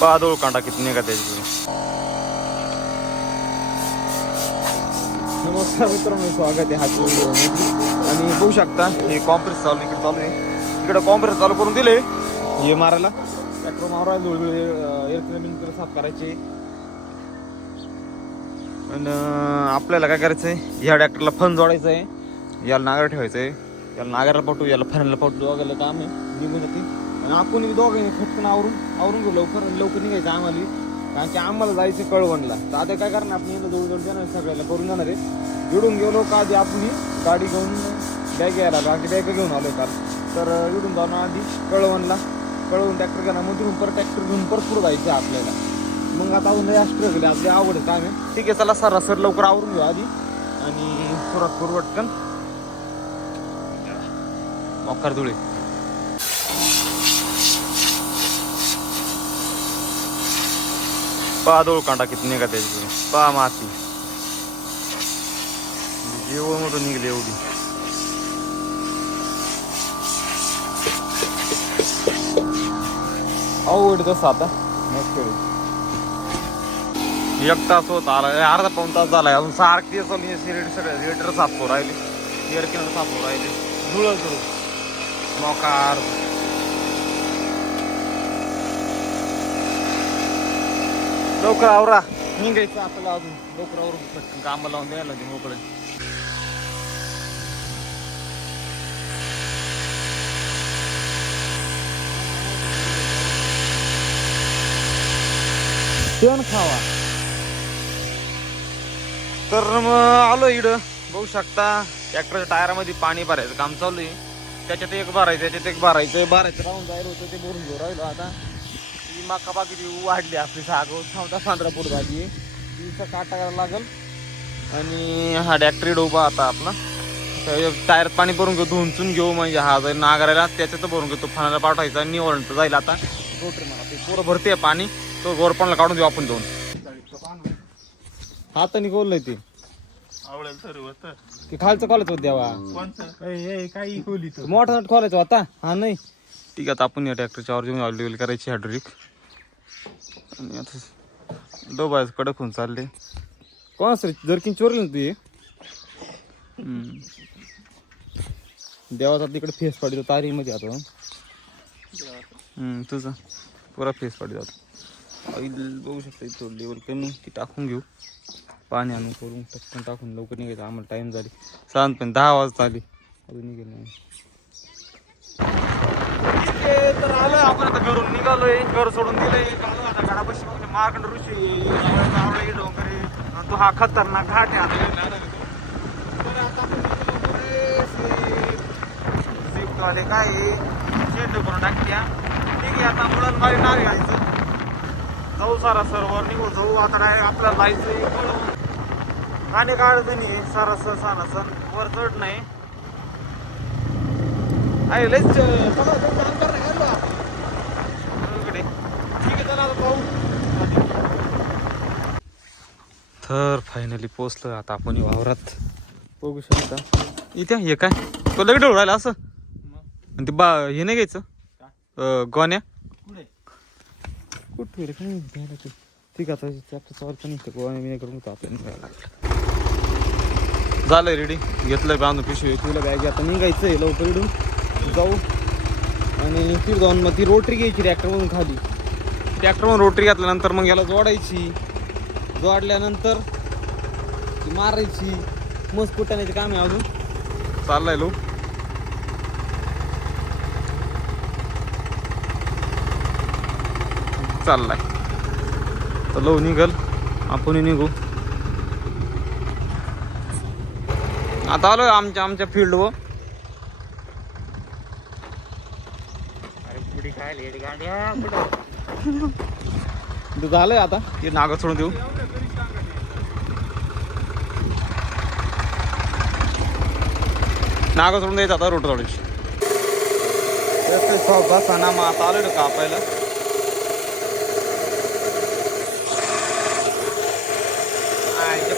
पादोळ कांटा किती निघा त्याची नमस्कार मित्रांनो स्वागत आहे हाच व्हिडिओमध्ये आणि बघू शकता हे कॉम्प्रेस चालू इकडे चालू आहे. इकडे कॉम्प्रेस चालू करून दिले. हे मारायला. ट्रॅक्टर मारायला धुळधुळे एअर क्लिनिंग साफ करायचे. आणि आपल्याला काय करायचं आहे ह्या ट्रॅक्टरला फन जोडायचं आहे याला नागर ठेवायचं आहे याला नागारला पटू याला फनला पटू वगैरे काम आहे निघून जाते. आपण दोघांनी फटकन आवरून आवरून घेऊ लवकर लवकर निघायचं आम्हाला कारण की आम्हाला जायचं कळवणला. तर आता काय करणार आपण इथं जवळजवळ जाणार सगळ्याला करून जाणार आहे. इडून गेलो का आधी आपण गाडी घेऊन बॅग यायला बाकी बॅग घेऊन आलो काल तर इडून जाऊन आधी कळवणला. कळवून ट्रॅक्टर घेणार मग तिथून परत ट्रॅक्टर घेऊन परत पुढं जायचं आहे आपल्याला. मग आता अजून लय गेले आपले आवड आहे काम आहे. ठीक आहे चला सर सर लवकर आवरून घेऊ आधी. आणि सुरुवात करू पटकन मोकार धुळे पादोळ कांटा किती निघा त्याची पा माती जेवण मोठं निघले एवढी अवघड तसं आता मस्त एक तास होत आला। अर्धा पाऊन तास झालाय अजून सारखी चालू सगळे सिलेंडर साफ करू राहिले. एअर किनर साफ करू राहिले. धुळ धुळ मोकार लवकर आवरा. निघायचं आपल्याला अजून. लवकर आवरून पटकन कामाला लावून द्यायला लागेल मोकळे. खावा. तर मग आलो इकडं. बघू शकता ट्रॅक्टरच्या टायरामध्ये पाणी भरायचं काम चालू आहे. त्याच्यात एक भरायचं त्याच्यात एक भरायचं. भरायचं राहून जायला होतं ते भरून घेऊ राहिलो आता. ती मका बाकी वाढली आपली सागो. चौदा पंधरा फूट झाली तिचं काटा करायला लागल. आणि हा ट्रॅक्टर डोबा आता आपला. टायर पाणी भरून घेऊ धुंचून घेऊ म्हणजे हा जाईल नागरायला त्याच्यात भरून घेतो. फानाला पाठवायचा आणि निवडणं जाईल आता. रोटरी ते पोरं भरते पाणी. तो गोरपणला काढून देऊ आपण दोन. हाताने कोललंय ते. आवडेल सर होत. ते खालचं कॉलेज होत द्यावा काही खोली तो? मोठा खोलायचं होता हा नाही. ठीक आहे आता आपण या ट्रॅक्टरच्या वर घेऊन लेवल करायची हायड्रोलिक आणि आता डोबायचं कडक होऊन चालले कोण सर जर्किन चोरली ना तू? हम्म. देवाचा तिकडे फेस पाडी तारीमध्ये आता. तुझा. पुरा फेस पाडी जातो बघू शकता इथं लेवल कमी. ती टाकून घेऊ. पाणी आणून करून टक्कन टाकून लवकर निघायचं. आम्हाला टाईम झाली. साधारण पण दहा वाजता आली. अजून निघेल नाही. तर आलोय आपण आता घरून. निघालोय घर सोडून दिलंय. आलो आता घरापाशी बघते. मार्कंड ऋषी आवळे डोंगरे आणि तो हा खतरनाक घाट आहे आता. तर आता आपण काय चेंडू करून टाकत्या. ठीक आहे आता मुलांना माझी नाव घ्यायचं जाऊ सारा सरवर निघू जाऊ. आता काय आपल्याला जायचं गाणे काढत नाही सारा सर सारा सर वर चढ नाही आहे लयच नाही तर फायनली पोचलो आता आपण वावरात. बघू शकता. इथे हे काय? तो लगेच राहिला असं? आणि ते बा हे नाही घ्यायचं? गोण्या? कुठे? काय ठीक आहे आता गोण्या बिण्या करून आपल्याला झालं रेडी घेतलं बांधून पिशवी तुला बॅग आता निघायचं आहे लवकर इडून. जाऊ. आणि ती जाऊन मग ती रोटरी घ्यायची ट्रॅक्टरमधून खाली. ट्रॅक्टरमधून रोटरी घातल्यानंतर मग याला जोडायची. जोडल्यानंतर ती मारायची. मस्त कुटाण्याचे काम आहे अजून. चाललाय लो. चाललाय. तर लो निघल. आपण निघू. आता आलोय आमच्या आमच्या फील्डवर पुढे काय लेट गाड्या इथं झालंय आता. हे नागं सोडून देऊ. नागं सोडून द्यायचं आता रोट थोडीशी बसा ना मग आता आलोय ना कापायला.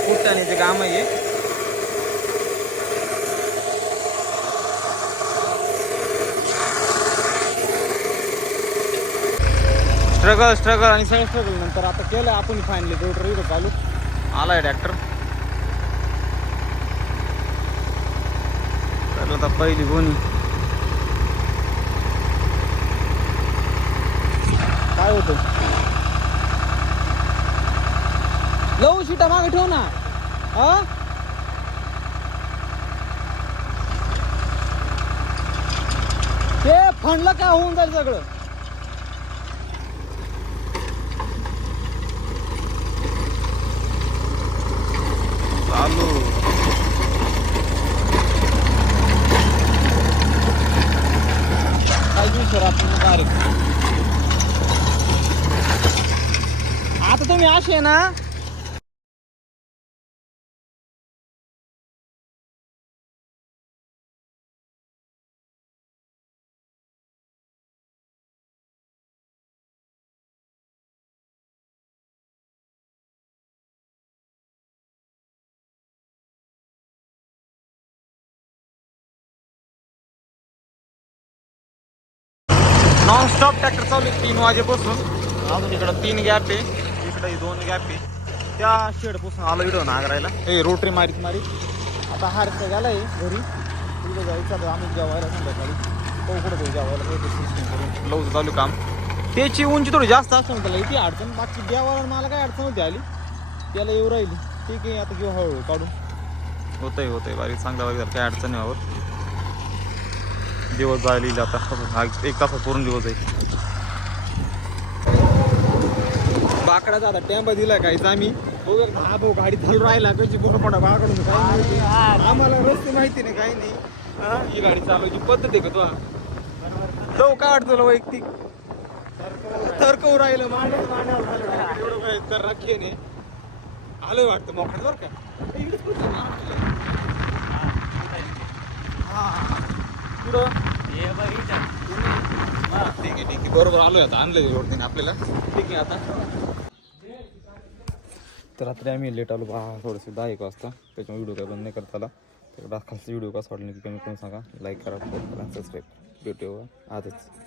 फुटाण्याचे काम आहे. स्ट्रगल स्ट्रगल आणि सगळं स्ट्रगल नंतर आता केलं आपण फायनली रोटर इथं चालू. आलाय ट्रॅक्टर तर आता पहिली गोणी. काय होतं? लव शिटा मागे ठेव ना. हा? ते फंडला काय होऊन जाईल सगळं चालू काय दिवस आपण डायरेक्ट आता तुम्ही असे ना. नॉन स्टॉप ट्रॅक्टर चालू तीन वाजेपासून. अजून इकडं तीन गॅप आहे. इकडे दोन गॅप आहे. त्या शेडपासून आलो इकडं नागरायला. हे रोटरी मारीत मारीत आता हारचं गेला आहे घरी. तिकडे जायचं आता आम्ही जेवायला संध्याकाळी. तो कुठं जाऊ जेवायला? करून. लवकर चालू काम. त्याची उंची थोडी जास्त असं त्याला इथे अडचण. बाकी देवाला मला काय अडचण होती आली. त्याला येऊ राहिली. ठीक आहे आता घेऊ हळूहळू काढून. होतंय होतंय. बारीक चांगला बारीक झालं. काय अडचण नाही दिवस जायला आता. एक तासात पूर्ण दिवस जाईल. बाकडाचा आता टॅम्प दिला काहीच आम्ही बघू हा भाऊ गाडी चालू राहिला कशी पूर्ण पडा बाकडून काय आम्हाला रस्ते माहिती नाही काही नाही ही गाडी चालवायची पद्धत आहे का तुला तो काय वाटतं तुला वैयक्तिक तरकव राहिलं मांडत मांडावर झालं एवढं काय तर राखी नाही आलं वाटतं मोकळ्यात बरं का इकडेच कुठं माणूस आहे. हा. पुढं ठीक आहे ठीक आहे बरोबर आलोय आता आणलंय जोडतीने आपल्याला ठीक आहे आता तर रात्री आम्ही लेट आलो बा थोडंसं दहा एक वाजता. त्याच्यामुळे व्हिडिओ काय बंद नाही करता आला. तर खास व्हिडिओ कसा वाटला की कमी करून सांगा. लाईक करा सबस्क्राईब भेटू आजच.